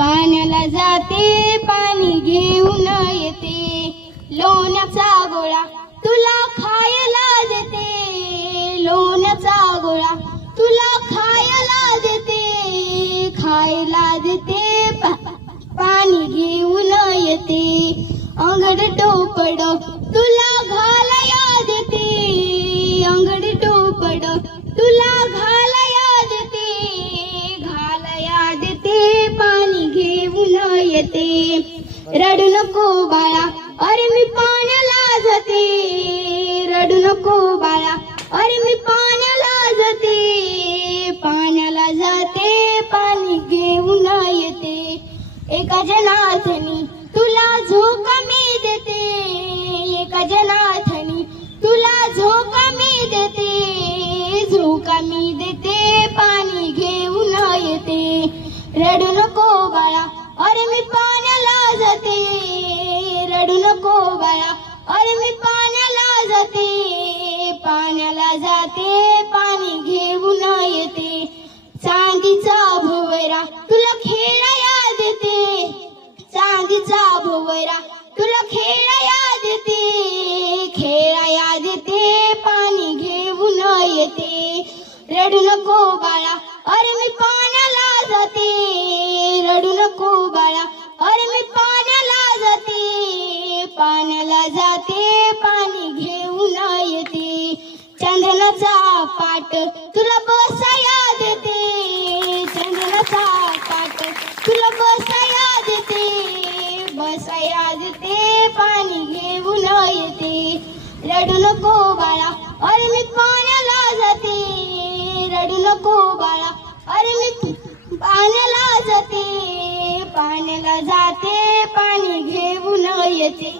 पाण्याला जाते पाणी घेऊन येते, लोण्याचा गोळा तुला खायला देते, लोण्याचा गोळा तुला खायला देते, खायला देते पाणी घेऊन येते, अंगड टोपड तुला घालाया देते, अंगड टोपड तुला घालाया देते, घालाया देते पाणी घेऊन येते, रडू नको बाळा अरे मी पाण्याला जाते, रडू नको बाळा अरे मी पाण्याला जाते, पाण्याला जाते पाणी घेऊन येते, एका जनाथनी तुला झोका मी देते, एका जनाथनी तुला झोका मी देते, झोका मी देते पाणी घेऊन येते, रडू नको बाळा अरे मी पाण्याला जाते, रडू नको बाळा अरे मी पाण्याला जाते, पाण्याला जाते पाणी घेऊन येते, चांदीचा भोवरा तुला खेळाया देते, चांदीचा भोवरा तुला खेळाया देते, खेळाया देते पाणी घेऊन येते, रडू नको बाळा अरे मी पाण्याला जाते, रडू नको बाळा अरे मी पाण्याला जाते, पाण्याला जाते पाणी घेऊन येते, चंदनाचा पाट तुला बसाया देते, चंदनाचा पाट तुला बसाया देते, बसाया देते पाणी घेऊन येते, रडू नको बाळा अरे मी पाण्याला जाते, रडू नको बाळा अरे मी पाण्याला जाते, पाण्याला जाते पाणी घेऊन येते.